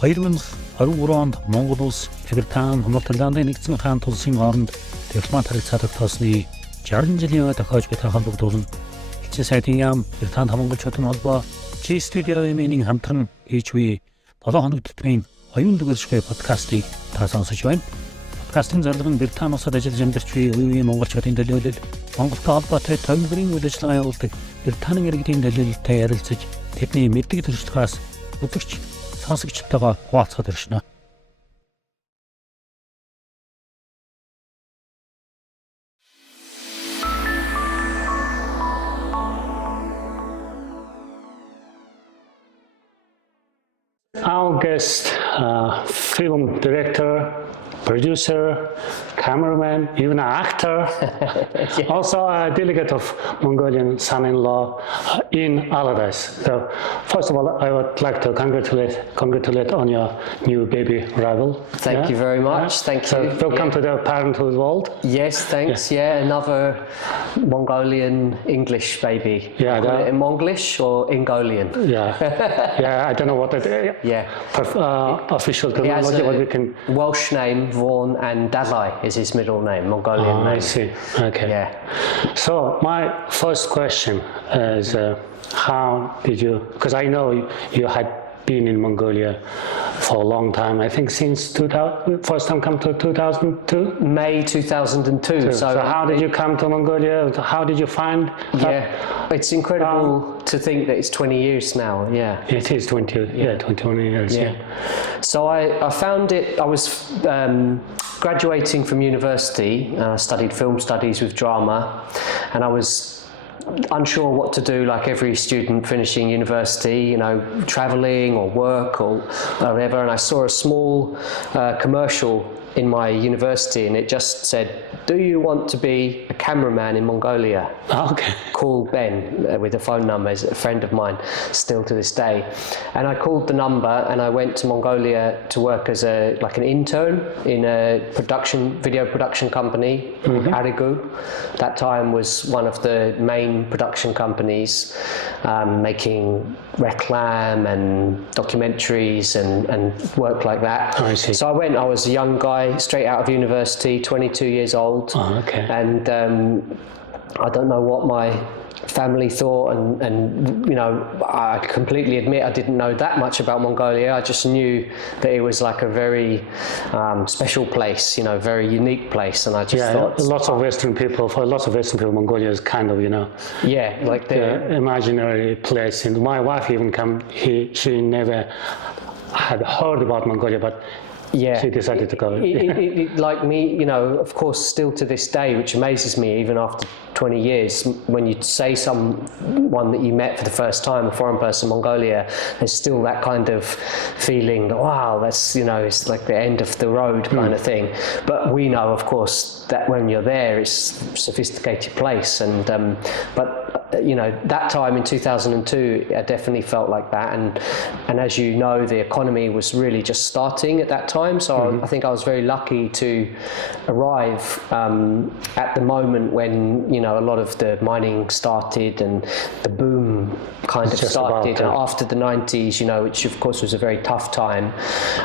2023 онд Монгол улс Британи, Хамтран нэгдсэн хаан тулсын хооронд дипломат харилцаа тогтоосны 60 жилийн тохиож буй хамтдуулан элчин сайдын яам Британи Монголчуудтай холбоо G студиогийн хамтран HV 7 хоног төтмийн Оюунлаг подкастыг та сонсож байна. Подкастын зорилго нь Британи улсад ажиллаж амьдарч буй үеийн монголчуудын төлөөлөл, Монголтой холбоотой төвлөрийн үйл ажиллагаа явуулдаг Британи иргэдийн төлөөлөлтэй ярилцаж, тэдний мэддэг төрөлхөөс үзэгч, сонсогчтойгоо хуваалцахад иршнэ. Our guest, film director, producer, cameraman, even an actor, yeah. Also a delegate of Mongolian son-in-law, Ian Allardyce. So, first of all, I would like to congratulate on your new baby arrival. Thank you very much. Thank you. So, welcome to the parenthood world. Yes, thanks. Yeah, another Mongolian English baby. Yeah, in Monglish or Ingolian? Yeah, I don't know what it is. Yeah. Official terminology, what we can. Welsh name, Vaughan, and Dalai is his middle name, Mongolian name. I see. Okay. Yeah. So my first question is, how did you? Because I know you had been in Mongolia for a long time. I think since 2000. First time come to 2002. May 2002. So how did you come to Mongolia? How did you find? It's incredible to think that it's 20 years now. Yeah. It is 20. Yeah, 21 years. Yeah. So I found it. I was graduating from university. I studied film studies with drama, and I was unsure what to do, like every student finishing university, traveling or work or whatever. And I saw a small commercial in my university, and it just said, "Do you want to be a cameraman in Mongolia?" Okay. Call Ben with a phone number. He's a friend of mine still to this day. And I called the number, and I went to Mongolia to work as an intern in a video production company, Arigu. That time was one of the main production companies, making reclam and documentaries and work like that. I see. So I went. I was a young guy, straight out of university, 22 years old. Oh, okay. And I don't know what my family thought, and I completely admit I didn't know that much about Mongolia. I just knew that it was like a very special place, very unique place, and I just thought lots of Western people. For lots of Western people, Mongolia is kind of like the imaginary place. And my wife even she never had heard about Mongolia, but she decided to go. Like me, of course, still to this day, which amazes me, even after 20 years, when you say someone that you met for the first time, a foreign person, Mongolia, there's still that kind of feeling that, wow, that's, it's like the end of the road kind of thing. But we know, of course, that when you're there, it's a sophisticated place. And that time in 2002, I definitely felt like that. And as you know, the economy was really just starting at that time. So I think I was very lucky to arrive at the moment when, a lot of the mining started and the boom kind of started. And after the 90s, which of course was a very tough time.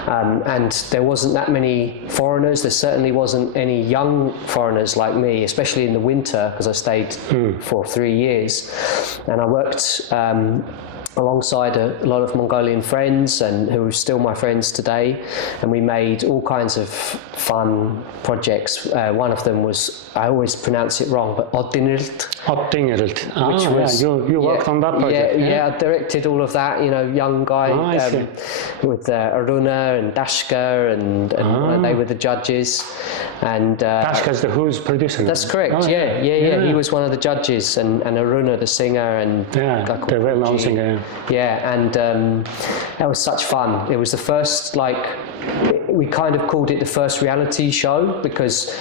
And there wasn't that many foreigners. There certainly wasn't any young foreigners like me, especially in the winter, because I stayed for 3 years. And I worked alongside a lot of Mongolian friends, and who are still my friends today, and we made all kinds of fun projects. One of them was, I always pronounce it wrong, but Oddinrilt. Which was you worked on that project. Yeah, I directed all of that. Young guy with Aruna and Dashka, and they were the judges. And Dashka's the who's producing. That's correct. Yeah. He was one of the judges, and Aruna the singer, and the well-known singer. Yeah, and that was such fun. It was the first, we kind of called it the first reality show, because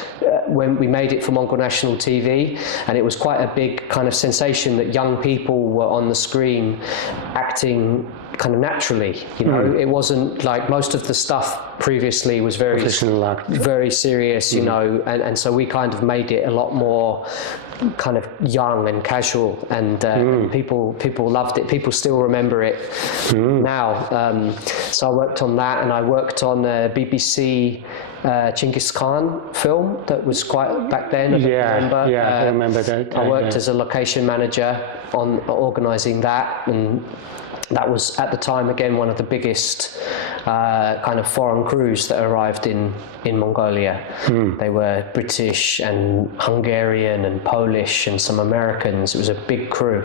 when we made it for Mongol National TV, and it was quite a big kind of sensation that young people were on the screen acting kind of naturally. It wasn't like most of the stuff previously was very serious, and so we kind of made it a lot more kind of young and casual, and people loved it. People still remember it now. So I worked on that, and I worked on a BBC Genghis Khan film that was quite back then. I remember that. I worked as a location manager on organising that, and that was at the time again one of the biggest kind of foreign crews that arrived in Mongolia. They were British and Hungarian and Polish and some Americans. It was a big crew,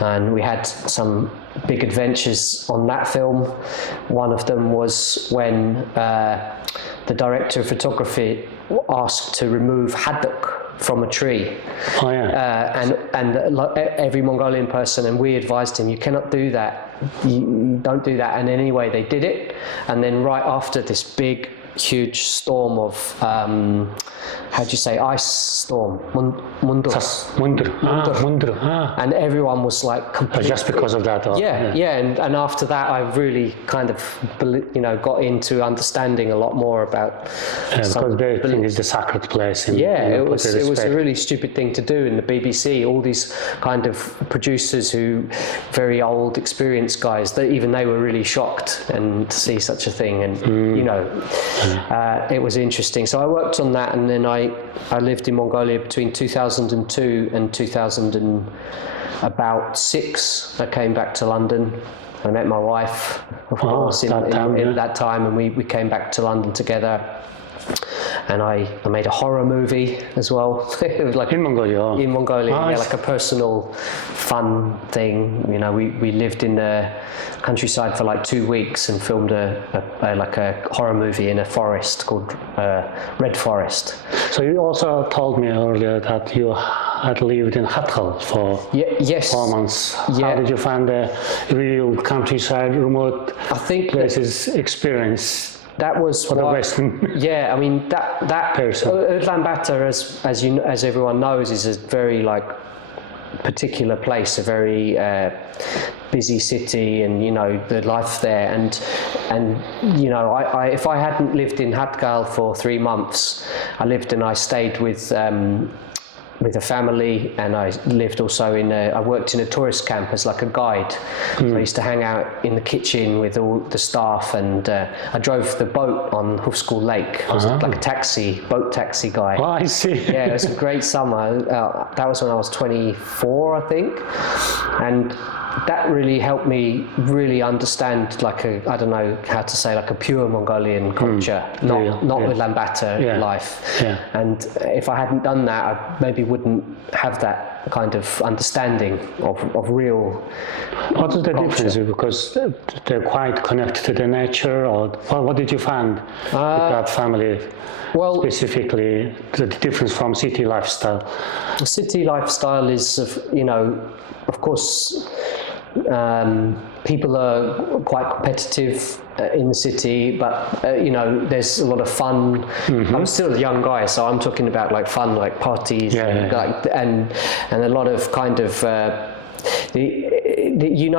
and we had some big adventures on that film. One of them was when the director of photography asked to remove haddock from a tree. And every Mongolian person, and we advised him, you cannot do that. You don't do that. And anyway, they did it. And then right after this big, huge storm of, how do you say, ice storm, mundur. And everyone was like completely... Just because of that? And after that, I really kind of, got into understanding a lot more about... because the thing is the sacred place. It was a really stupid thing to do in the BBC. All these kind of producers who, very old, experienced guys, they were really shocked and to see such a thing. And, it was interesting. So I worked on that, and then I lived in Mongolia between 2002 and 2006. I came back to London. I met my wife, of course, in that time, and we came back to London together. And I made a horror movie as well. Like in Mongolia? In Mongolia, like a personal, fun thing. We lived in the countryside for like 2 weeks and filmed a horror movie in a forest called Red Forest. So you also told me earlier that you had lived in Khatgal for 4 months. How did you find the real countryside, remote places experience? That was for the Western. I mean that person. Ulaanbaatar, as everyone knows, is a very particular place, a very busy city, and the life there. And I if I hadn't lived in Khatgal for 3 months, I stayed with a family, and I lived also I worked in a tourist camp as like a guide. So I used to hang out in the kitchen with all the staff, and I drove the boat on Hufskul Lake. I was like a boat taxi guy. Oh, I see. Yeah, it was a great summer. That was when I was 24, I think. And that really helped me really understand I don't know how to say, like a pure Mongolian culture, not Ulaanbaatar life. Yeah. And if I hadn't done that, I maybe wouldn't have that kind of understanding of real What is the culture. difference? Because they're quite connected to the nature, or what did you find with that family? Well, specifically, the difference from city lifestyle. The city lifestyle is, of course, people are quite competitive in the city, but there's a lot of fun. I'm still a young guy, so I'm talking about like fun, like parties, and a lot of kind of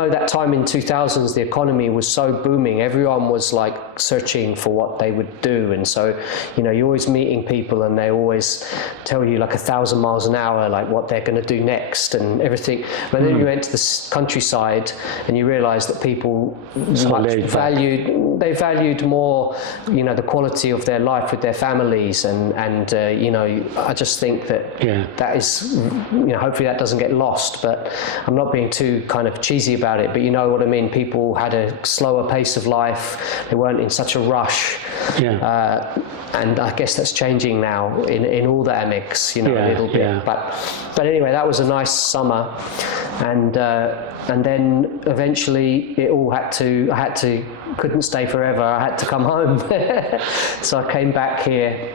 that time in 2000s, the economy was so booming. Everyone was like searching for what they would do, and so you're always meeting people, and they always tell you like 1,000 miles an hour, like what they're going to do next and everything. But then you went to the countryside, and you realise that people valued more, the quality of their life with their families, and I just think that is, hopefully that doesn't get lost. But I'm not being too kind of cheesy about it, but you know what I mean. People had a slower pace of life. They weren't in such a rush. And I guess that's changing now in all the amics, a little bit. Yeah. But anyway, that was a nice summer, and then eventually I couldn't stay forever. I had to come home, so I came back here,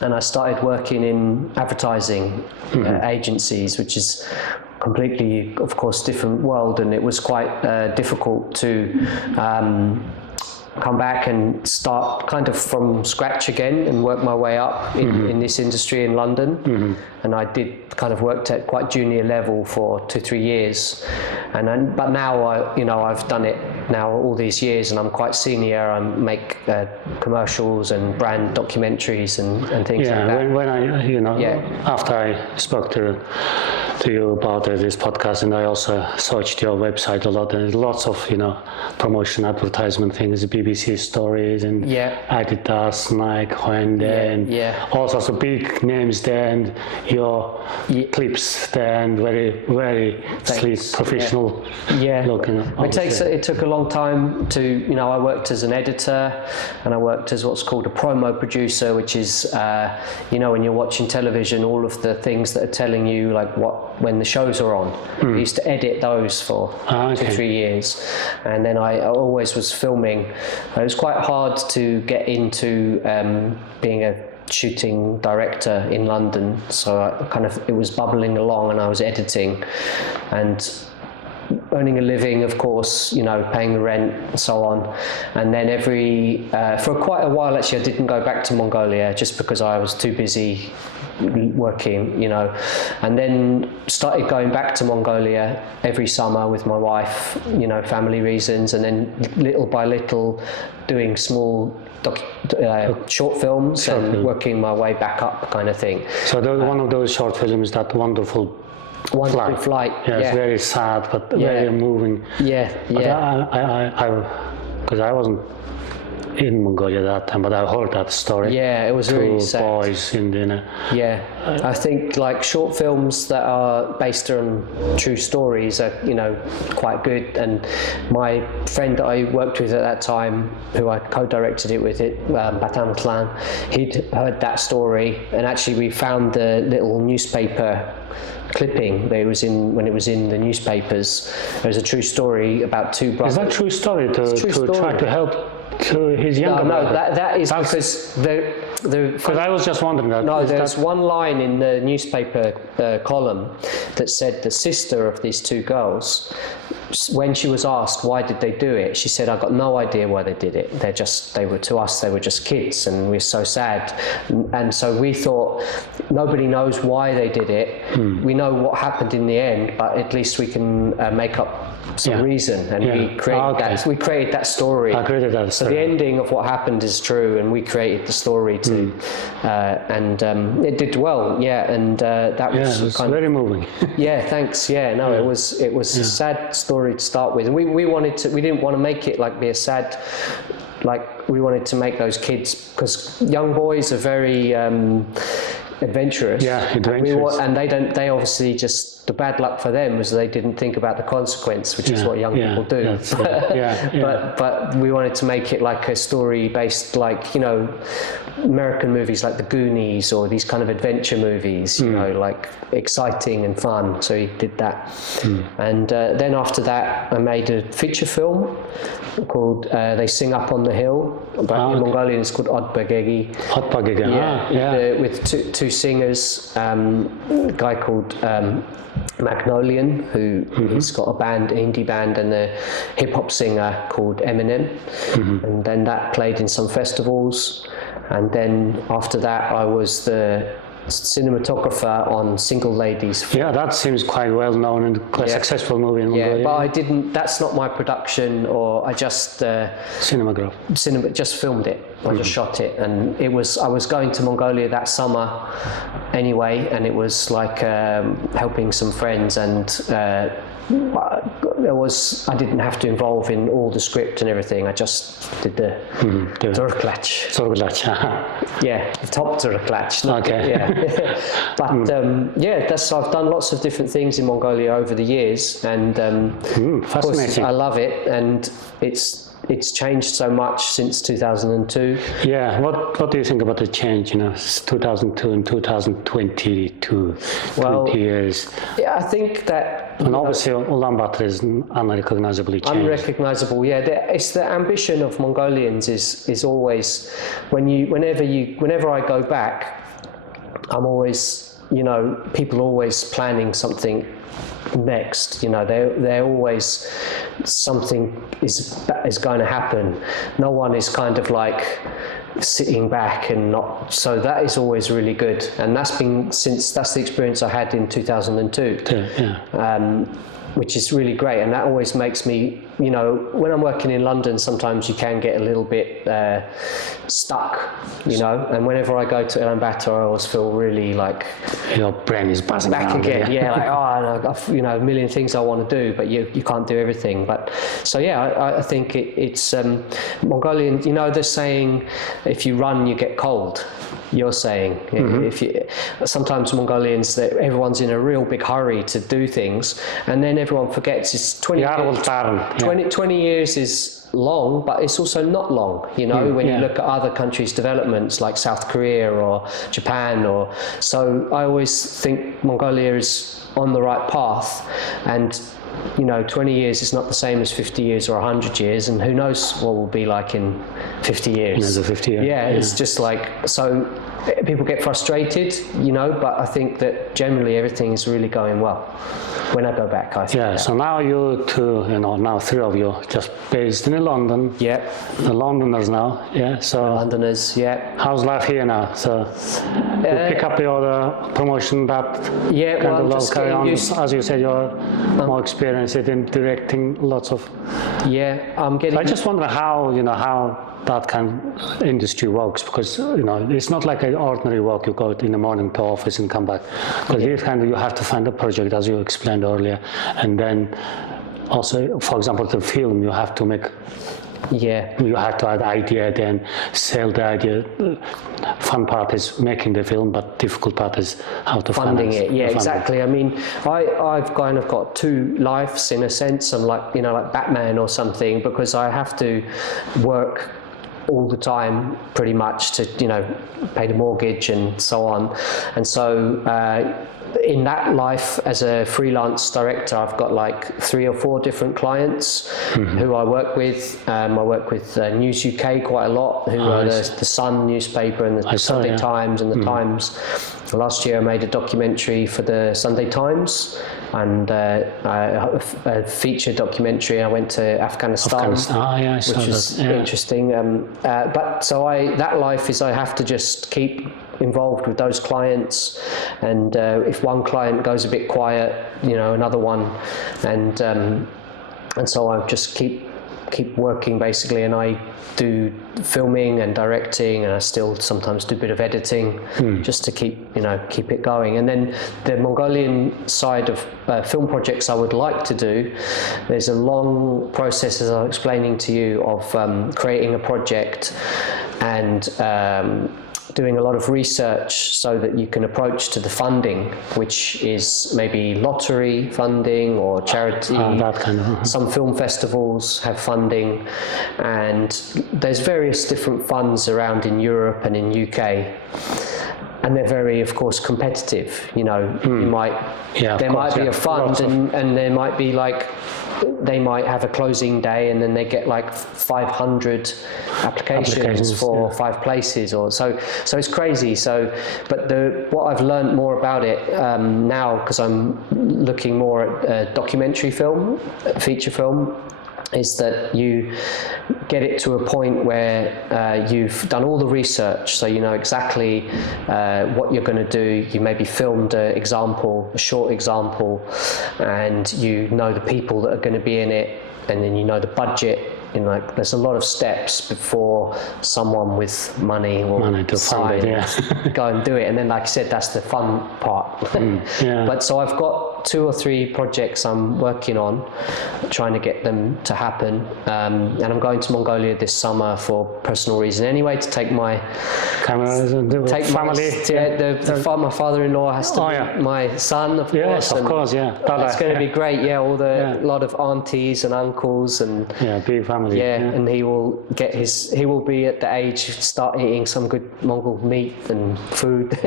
and I started working in advertising agencies, which is completely, of course, different world, and it was quite difficult to come back and start kind of from scratch again and work my way up in this industry in London. And I did kind of worked at quite junior level for 2-3 years, but now I've done it now all these years, and I'm quite senior. I make commercials and brand documentaries and things like that. When I, after I spoke to you about this podcast, and I also searched your website a lot, and there's lots of promotion advertisement things, BBC stories and Adidas, Nike, and all sorts of big names there, and your clips there, and very, very sleek, professional looking. It took a long time to, I worked as an editor, and I worked as what's called a promo producer, which is, when you're watching television, all of the things that are telling you like when the shows are on. I used to edit those for 2-3 years, and then I always was filming. It was quite hard to get into being a shooting director in London, so it was bubbling along, and I was editing and earning a living, of course, paying the rent and so on. And then for quite a while, actually, I didn't go back to Mongolia just because I was too busy working, and then started going back to Mongolia every summer with my wife, family reasons, and then little by little doing small short films and working my way back up, kind of thing. So one of those short films, that wonderful flight. It's very sad but very moving. Because I wasn't in Mongolia that time, but I heard that story. It was really sad. Boys in I think like short films that are based on true stories are quite good. And my friend that I worked with at that time, who I co-directed it with, Batam Clan, he'd heard that story, and actually we found the little newspaper clipping that it was in when it was in the newspapers. There was a true story about two brothers. Is that true story to try to help to his younger brother? No, that is because because I was just wondering that. No, there's one line in the newspaper column that said the sister of these two girls, when she was asked why did they do it, she said, I got no idea why they did it. They were just kids, and we're so sad. And so we thought, nobody knows why they did it. We know what happened in the end, but at least we can make up some reason. And we created that story. I created that story. So the ending of what happened is true, and we created the story too. And it did well. And that was kind very moving. Thanks. It was a sad story to start with, and we didn't want to make it like be a sad, like we wanted to make those kids, because young boys are very adventurous. And they obviously just, the bad luck for them was they didn't think about the consequence, which is what young people do. But we wanted to make it like a story based, like American movies like The Goonies, or these kind of adventure movies, like exciting and fun. So he did that. And then after that, I made a feature film called They Sing Up on the Hill. But in Mongolian it's called Odbagegi. With two singers, a guy called Magnolian, who's got a band, an indie band, and a hip-hop singer called Eminem. And then that played in some festivals. And then after that, I was the cinematographer on Single Ladies. That seems quite well known and quite successful movie in Mongolia. But I didn't. That's not my production, or I just just filmed it. I just shot it, and it was. I was going to Mongolia that summer, anyway, and it was like helping some friends, and I didn't have to involve in all the script and everything. I just did the Turklach. The top Turklach. But I've done lots of different things in Mongolia over the years, and of course I love it, and it's changed so much since 2002. What do you think about the change? 2002 and 2022, 20 years. I think that. And obviously, Ulaanbaatar is unrecognizably changed. Unrecognizable, It's the ambition of Mongolians is always whenever I go back, I'm always people always planning something next. They're always something is going to happen. No one is kind of like sitting back and not. So that is always really good, and that's the experience I had in 2002. Which is really great, and that always makes me you know, when I'm working in London, sometimes you can get a little bit stuck, you know, and whenever I go to Ulaanbaatar, I always feel really like your brain is buzzing back around, again. Yeah, like, I've, you know, a million things I want to do, but you can't do everything. But so yeah, I think it's Mongolian. You know, they're saying if you run, you get cold. You're saying if you, sometimes Mongolians, everyone's in a real big hurry to do things, and then everyone forgets it's 20 years is long, but it's also not long, you know, when you look at other countries' developments like South Korea or Japan, or so I always think Mongolia is on the right path, and you know, 20 years is not the same as 50 years or 100 years, and who knows what will be like in 50 years. Another 50 years. Yeah, it's just like, so people get frustrated, you know, but I think that generally everything is really going well. When I go back, I think. Yeah, so now you two, you know, now three of you just based in London. Yeah. The Londoners now, yeah. So Londoners, yeah. how's life here now? So you pick up the other promotion that kind of just carry on. As you said, you're more experienced in directing lots of. Yeah, I'm getting. I just wonder how, you know, how that kind of industry works, because you know it's not like an ordinary work. You go in the morning to office and come back. Because this kind of, you have to find a project, as you explained earlier, and then also, for example, the film you have to make. Yeah. You have to add idea, then sell the idea. Fun part is making the film, but difficult part is how to funding it. Yeah, exactly. It. I mean, I've kind of got two lives in a sense. I'm like, you know, like Batman or something, because I have to work all the time pretty much to, you know, pay the mortgage and so on. And so in that life as a freelance director, I've got like 3 or 4 different clients who I work with. I work with News UK quite a lot, who are the Sun newspaper and the Sunday Times and the Times. Last year I made a documentary for the Sunday Times, and a feature documentary. I went to Afghanistan. Which is interesting. But so that life is, I have to just keep involved with those clients, and if one client goes a bit quiet, you know, another one, and so I just keep working basically, and I do filming and directing, and I still sometimes do a bit of editing just to keep it going. And then the Mongolian side of film projects I would like to do, there's a long process, as I was explaining to you, of creating a project and doing a lot of research so that you can approach to the funding, which is maybe lottery funding or charity. That kind of. Some film festivals have funding, and there's various different funds around in Europe and in UK. And they're very, of course, competitive. You know, there might be a fund, and there might be like, they might have a closing day, and then they get like 500 applications for 5 places, or so it's crazy. So, but what I've learned more about it now, because I'm looking more at documentary film, feature film, is that you get it to a point where you've done all the research, so you know exactly what you're going to do. You maybe filmed a short example, and you know the people that are going to be in it, and then you know the budget. You know, like, there's a lot of steps before someone with money will decide to go and do it. And then, like I said, that's the fun part. But so I've got 2 or 3 projects I'm working on, trying to get them to happen. And I'm going to Mongolia this summer for personal reason anyway, to take my cameras and family. My father-in-law has to meet my son, of course. Yes, of course, That's going to be great. Yeah, a lot of aunties and uncles and big family. And he will be at the age to start eating some good Mongol meat and food.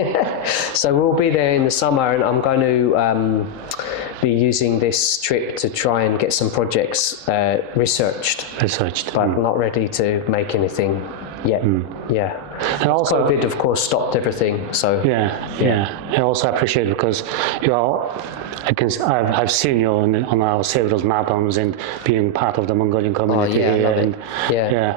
So we'll be there in the summer, and I'm going to be using this trip to try and get some projects researched, but I'm not ready to make anything yet. And also COVID, of course, stopped everything. So I also appreciate, because you are. I've seen you on our several albums and being part of the Mongolian community here.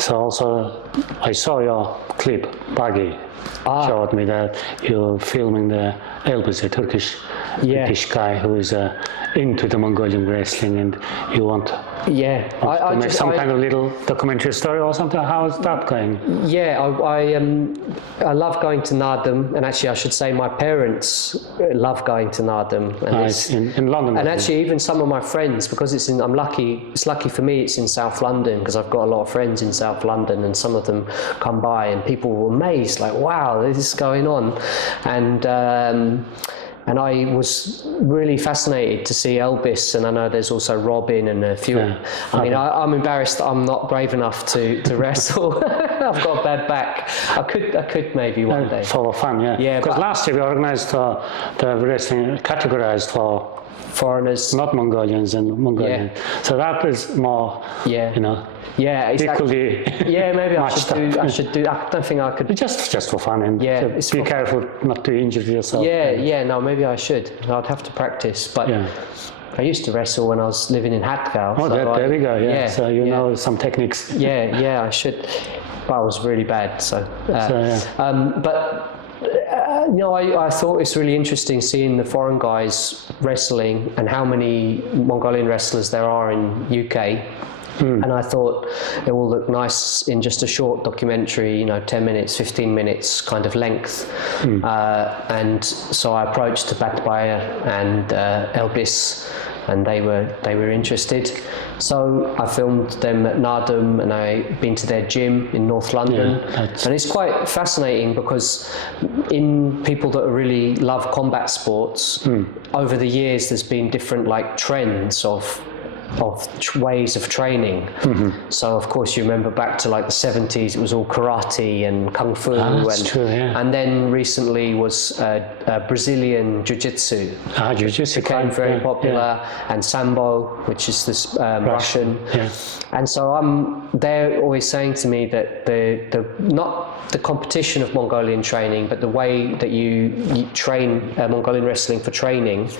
So also, I saw your clip, Bagi, showed me that you're filming the Elbise, Turkish British guy who is into the Mongolian wrestling, and you want to make some kind of little documentary story or something. How is that going? Yeah, I love going to Naadam, and actually I should say my parents love going to Naadam. And in London. And actually even some of my friends, because it's lucky for me it's in South London, because I've got a lot of friends in South London, and some of them come by and people were amazed, like, wow, this is going on. And I was really fascinated to see Elvis, and I know there's also Robin and a few. Yeah. I mean, I'm embarrassed that I'm not brave enough to wrestle. I've got a bad back. I could maybe one day. For fun, yeah. Yeah, because last year we organized the wrestling categorized for foreigners, not Mongolians and Mongolians. Yeah. So that is more, you know. Yeah, exactly. Equally. Yeah, maybe I should do. I don't think I could. Just for fun, and be careful not to injure yourself. No, maybe I should. I'd have to practice, but I used to wrestle when I was living in Hatgal. Oh, so there we go. Yeah, so you know some techniques. Yeah, I should. But I was really bad. I thought it's really interesting seeing the foreign guys wrestling and how many Mongolian wrestlers there are in UK. And I thought it will look nice in just a short documentary, 10 minutes, 15 minutes kind of length. And so I approached Batbaya and Elvis, and they were interested. So I filmed them at Naadam, and I've been to their gym in North London. And it's quite fascinating because in people that really love combat sports, over the years there's been different trends of ways of training. So of course you remember back to the 70s, it was all karate and kung fu, and then recently was Brazilian jiu-jitsu. Jiu-jitsu became very popular, and sambo, which is this Russian. And so they're always saying to me that the not the competition of Mongolian training, but the way that you train Mongolian wrestling for training,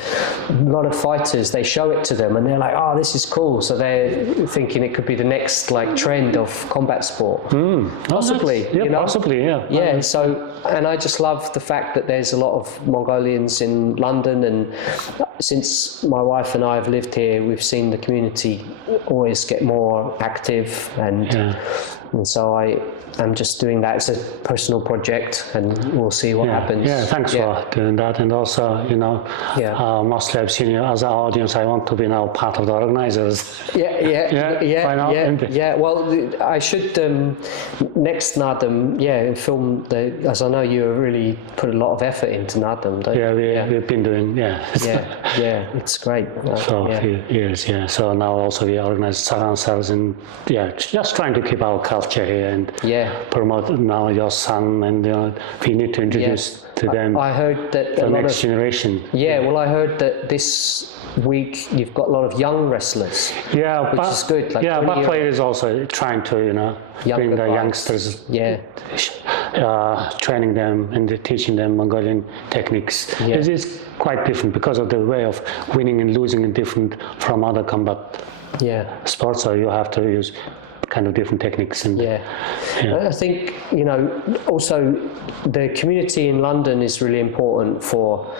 a lot of fighters, they show it to them and they're like, oh, this is cool. So they're thinking it could be the next trend of combat sport. Possibly. Possibly, Yeah, so, and I just love the fact that there's a lot of Mongolians in London, and since my wife and I have lived here, we've seen the community always get more active, and so I'm just doing that. It's a personal project, and we'll see what happens. Yeah, thanks for doing that. And also, mostly I've seen you as an audience. I want to be now part of the organizers. Why not? Well, I should next Naadam, film as I know you really put a lot of effort into Naadam, don't you? We've been doing, it's great. For a few years, So now also we organize Saransars, and just trying to keep our culture here and promote now your son, and we need to introduce to them. I heard that the next generation. Well, I heard that this week you've got a lot of young wrestlers. Which is good. Batbaya is also trying to bring the youngsters. Training them and teaching them Mongolian techniques. It is quite different because of the way of winning and losing is different from other combat sports. So you have to use kind of different techniques. And I think also the community in London is really important for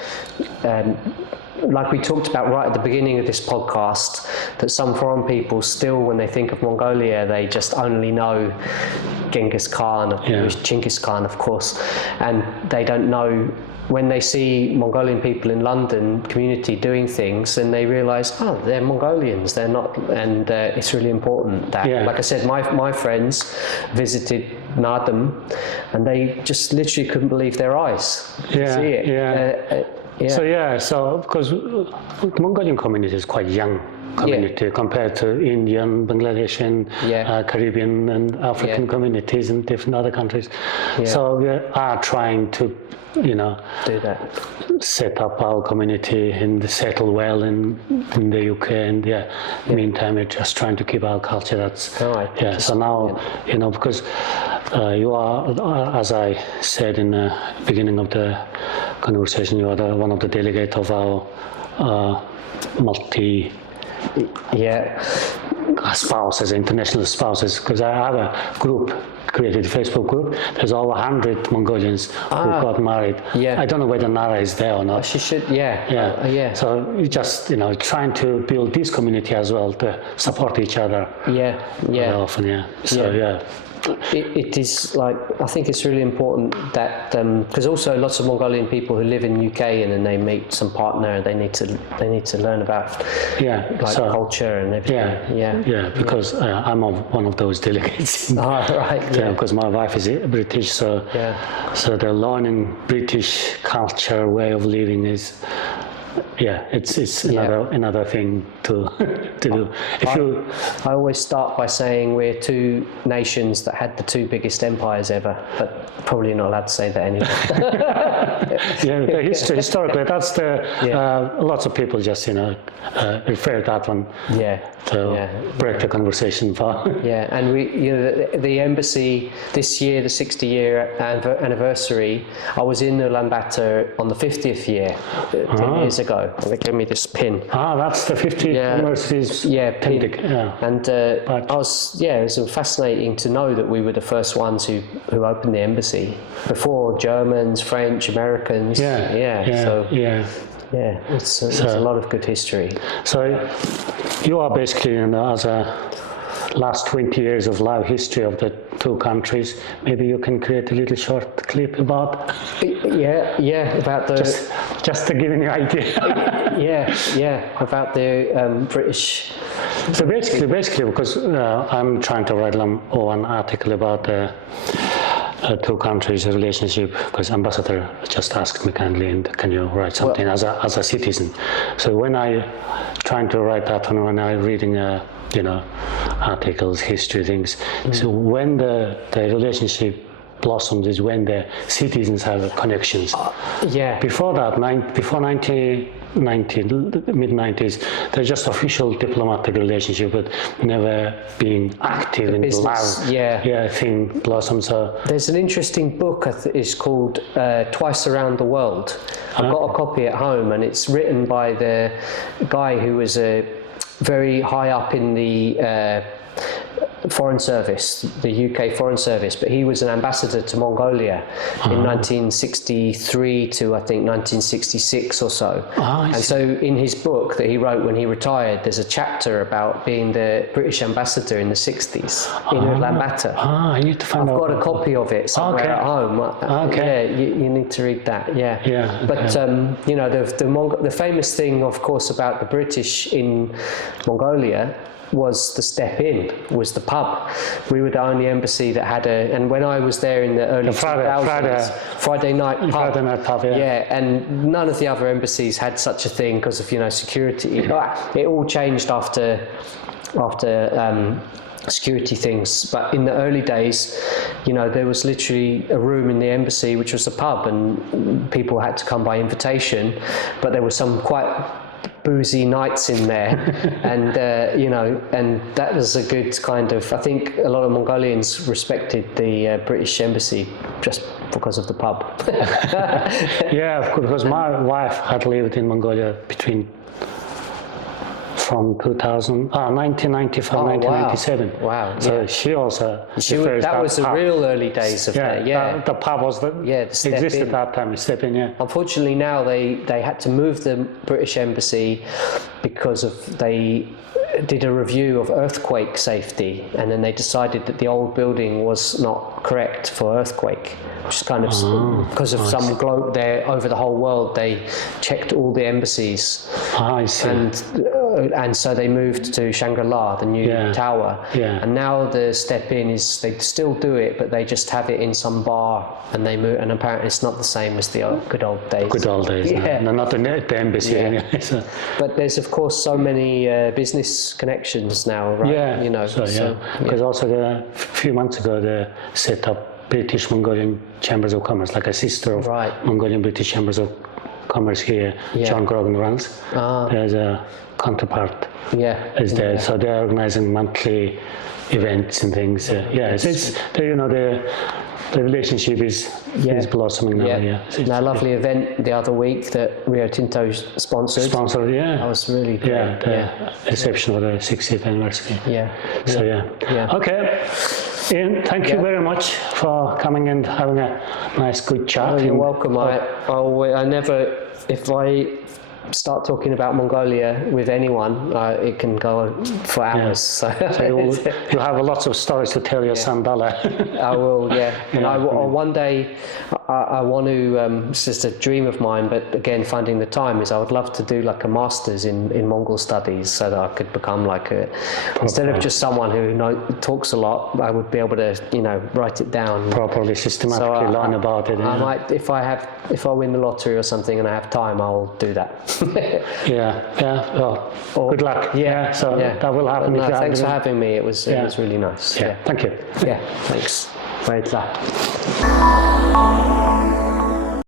like we talked about right at the beginning of this podcast, that some foreign people still, when they think of Mongolia, they just only know Genghis Khan, Chinggis Khan, of course, and they don't know. When they see Mongolian people in London community doing things, then they realise, oh, they're Mongolians, they're not, and it's really important that, like I said, my friends visited Naadam, and they just literally couldn't believe their eyes to see it. So because the Mongolian community is quite young community compared to Indian, Bangladeshi, Caribbean and African communities in different other countries. So we are trying to do that, set up our community and settle well in the UK, and meantime we're just trying to keep our culture. That's so now because you are, as I said in the beginning of the conversation, you are one of the delegates of our multi spouses, international spouses, because I have a group, created a Facebook group. There's over 100 Mongolians who got married. Yeah. I don't know whether Nara is there or not. She should, yeah. Yeah. So you just, trying to build this community as well to support each other. Yeah. Very often, yeah. So, yeah. It is like, I think it's really important that because also lots of Mongolian people who live in UK and then they meet some partner, they need to learn about culture and everything. Yeah. Because I'm one of those delegates. Right. Yeah, because my wife is British, so the learning British culture, way of living is. Yeah, it's another thing to do. I always start by saying we're two nations that had the two biggest empires ever, but probably not allowed to say that anymore. Historically, that's the lots of people just refer that one. To break the conversation for. And we, the embassy this year, the 60-year anniversary. I was in Ulaanbaatar on the 50th year, 10 years ago. And they gave me this pin. That's the 50th anniversary. Pin. And it was fascinating to know that we were the first ones who opened the embassy before Germans, French, Americans. It's a lot of good history. So you are basically as a last 20 years of life history of the two countries. Maybe you can create a little short clip about. About the. Just to give you an idea. About the British. So basically, because I'm trying to write one article about the two countries' relationship, because ambassador just asked me kindly, and can you write something as a citizen? So when I trying to write that one, when I'm reading articles, history things. So when the relationship blossoms is when the citizens have connections. Before that, before 1990, mid-90s, there's just official diplomatic relationship, but never being active in the love thing blossoms. So there's an interesting book it's called Twice Around the World. I've got a copy at home, and it's written by the guy who was very high up in the Foreign Service, the UK Foreign Service, but he was an ambassador to Mongolia in 1963 to I think 1966 or so. And so in his book that he wrote when he retired, there's a chapter about being the British ambassador in the 60s in Ulaanbaatar. I need to find out. I've got a copy of it somewhere at home. You need to read that. But the famous thing, of course, about the British in Mongolia was the step in, was the pub. We were the only embassy that had and when I was there in the early 2000s, Friday night pub. And none of the other embassies had such a thing because of security. It all changed after security things, but in the early days, there was literally a room in the embassy which was a pub, and people had to come by invitation, but there were some quite boozy nights in there, and and that was a good kind of. I think a lot of Mongolians respected the British embassy just because of the pub. Because my wife had lived in Mongolia from 1995, 1997. Wow. So she also that was the real early days of that. The pub was existed that time. Step in. Unfortunately, now they had to move the British embassy because they did a review of earthquake safety, and then they decided that the old building was not correct for earthquake, which is kind of because of some globe there over the whole world. They checked all the embassies. I see. And so they moved to Shangri-La, the new tower. And now the step in is they still do it, but they just have it in some bar, and they move. And apparently it's not the same as the good old days. Good old days. No, not the embassy. Anyway, so. But there's of course so many business connections now, right? Because also a few months ago they set up British Mongolian Chambers of Commerce, like a sister of Mongolian British Chambers of commerce here, John Grogan runs. There's a counterpart is there. So they're organizing monthly events and things. It's the relationship is blossoming now. A lovely event the other week that Rio Tinto sponsored. That was really great. The reception for the 60th anniversary. Okay. Ian, thank you very much for coming and having a nice, good chat. You're welcome. I never, if I start talking about Mongolia with anyone, it can go for hours. So you have lots of stories to tell your son Bala. I will, And one day I want to, it's just a dream of mine, but again, finding the time is I would love to do like a master's in Mongol studies so that I could become like instead of just someone who talks a lot, I would be able to, write it down. Properly, systematically learn about it. I might, if I win the lottery or something and I have time, I'll do that. Well, good luck. That will happen. Thanks for having me. It was really nice. Thank you. Thanks. Great luck.